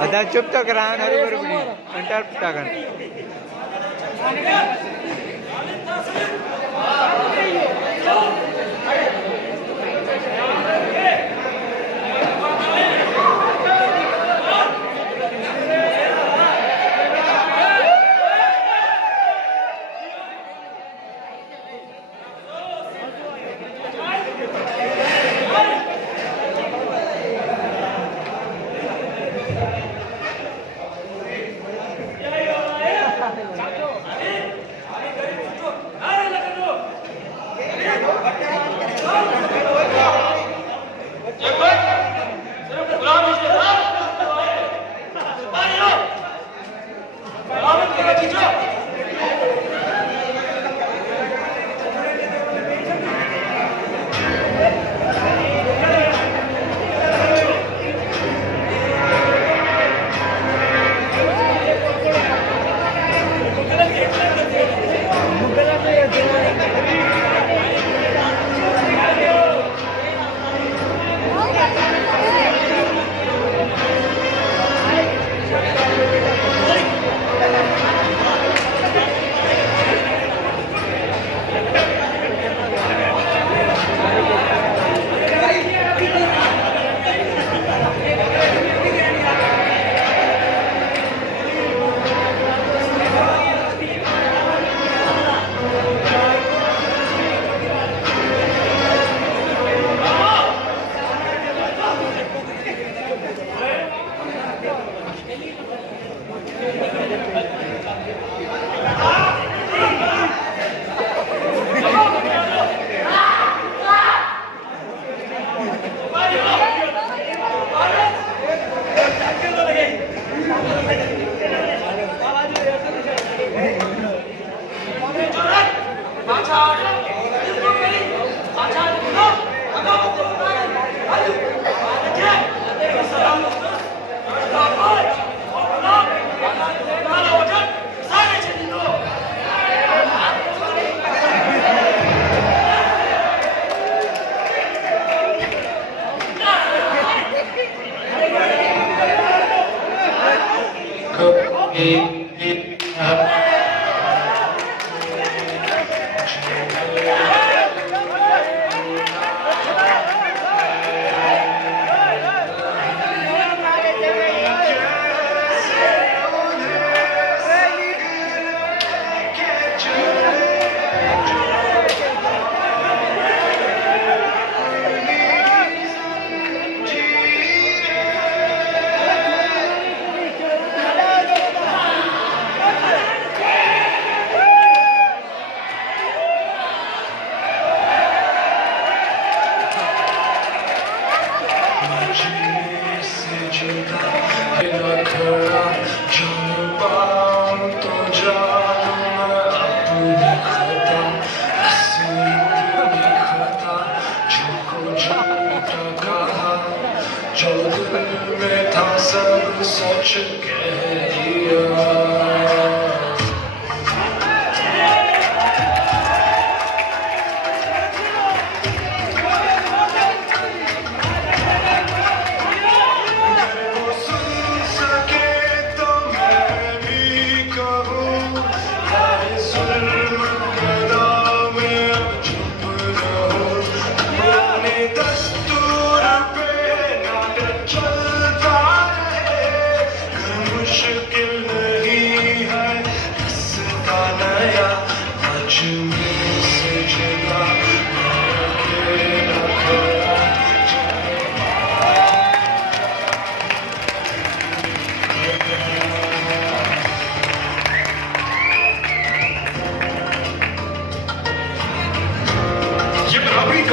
Ada cup tak keran hari baru beli, entar putakan.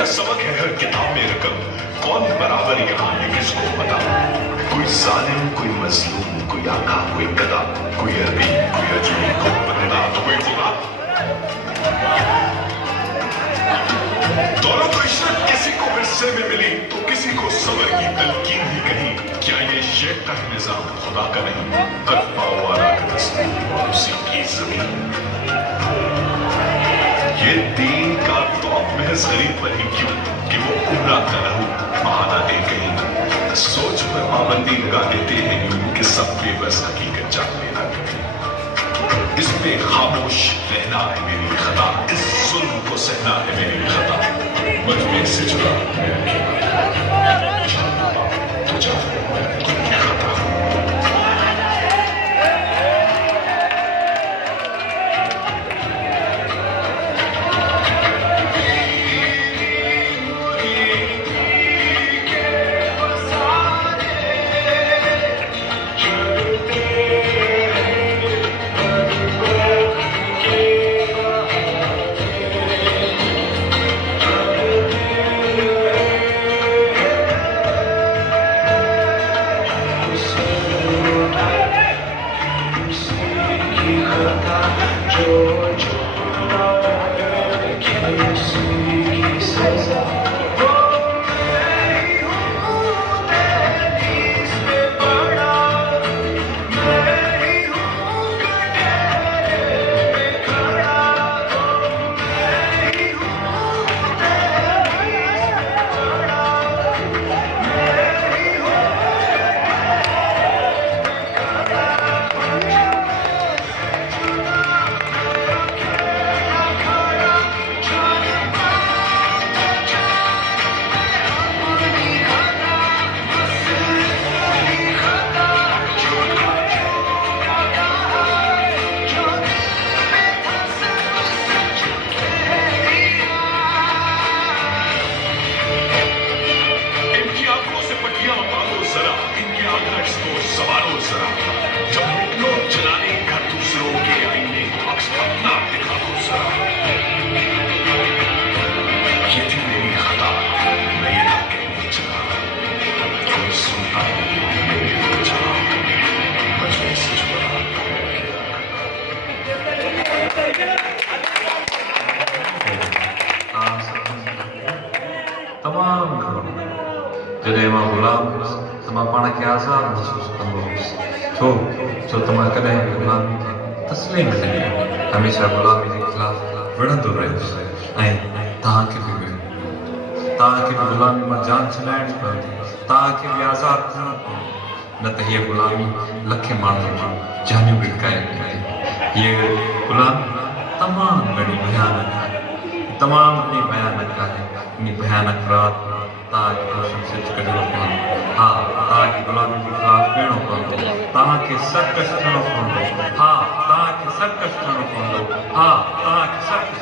सबक है हर किताब में रकम कौन बराबर यहाँ है किसको पता कोई जालिम कोई मजलूम कोई आका कोई गदा कोई अरबी कोई अजमी कोई बंदा तो कोई खुदा दोनों को इश्रत किसी को हिस्से में मिली तो किसी को सबर की तलकीन ही कही क्या ये शेख का निजाम खुदा का नहीं हर पाओ वाला का तस्वीर और उसी की जमीन ये दीन का तो महज गरीब पर ही क्यों कि वो उम्रा का रहू पाबंदी लगा देते हैं यूं कि सब बेबस हकीकत जान लेना कभी। इस पे खामोश रहना है मेरी खता, इस जुल्म को सहना है मेरी खता। मजमे से जुड़ा मैं अकेला तो जा खता। तमाम जॾहिं मां ग़ुलाम हुयुसि त मां पाण खे आज़ादु महसूसु कंदो हुयुसि, छो त मां कॾहिं बि ग़ुलामी खे तस्लीम न कई। हमेशह ग़ुलामी जे ख़िलाफ़ विढ़ंदो रहियुसि ऐं तव्हांखे बि ग़ुलामी मां जान छॾाइणी पवंदी, तव्हांखे बि आज़ादु थियणो पवंदो, न त हीअ ग़ुलामी लखे माण्हुनि जी जानियूं बि विकाए वेंदी। हीअ ग़ुलामी तमामु घणी भयानक आहे, तमामु घणी भयानक आहे। इन भयानक रात तव्हांखे रोशन सिज कढणो पवंदो। हा, तव्हांखे ग़ुलामी जे ख़िलाफ़ बीहणो पवंदो, तव्हांखे सरकश थियणो पवंदो। हा, तव्हांखे सरकश थियणो पवंदो। हा, तव्हांखे सरकश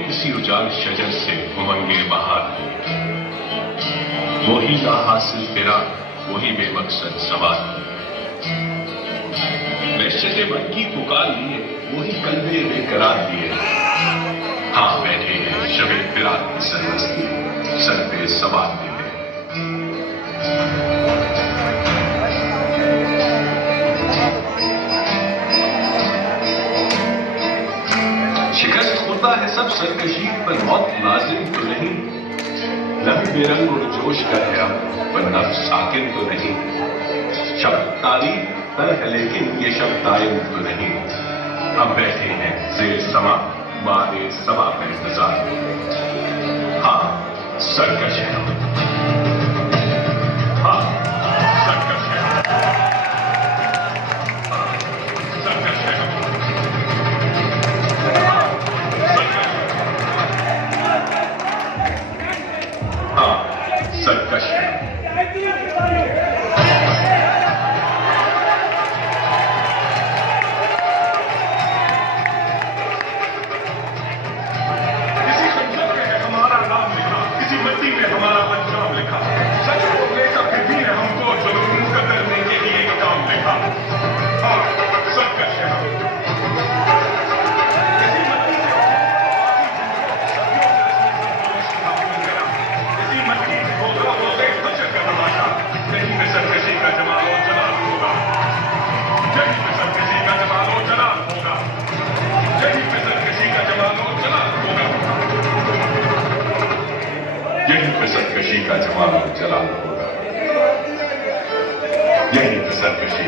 किसी उजाड़ शजर से उमंगे बहार, वही लाहासिल फिराक, वही बेमकसद सवाल। वहशत मन की पुकार लिए, वही कल्बे बेकरार लिए। हाँ, बैठे हैं शबे फिराक की सरमस्ती, सर पे सवार लिए। शिकस्त होता है सब सरकशी, पर मौत लाजिम तो नहीं। लहू बेरंग और जोश का है अब, पर नफ्स साकिन तो नहीं। शब्द तारीफ पर है लेकिन ये शब्द दायम तो नहीं। हम बैठे हैं जेर समा, बारे समा का इंतजार। हाँ, सरकश है हम। हाँ, सरकश है हम। सरकश है हम। सरकश है। किसी खंजर में है हमारा नाम लिखा, किसी मिट्टी में हमारा अंजाम लिखा। सच बोलने का फिर भी है हमको जुनून करने के लिए काम लिखा। हाँ, सरकश है हम। सरकशी का जमाल और जलाल होगा, यही पे सरकशी का जमाल और जलाल होगा, यही पे सरकशी का जमाल और जलाल होगा, यही पे सरकशी का जमाल और जलाल होगा, यही पे सरकशी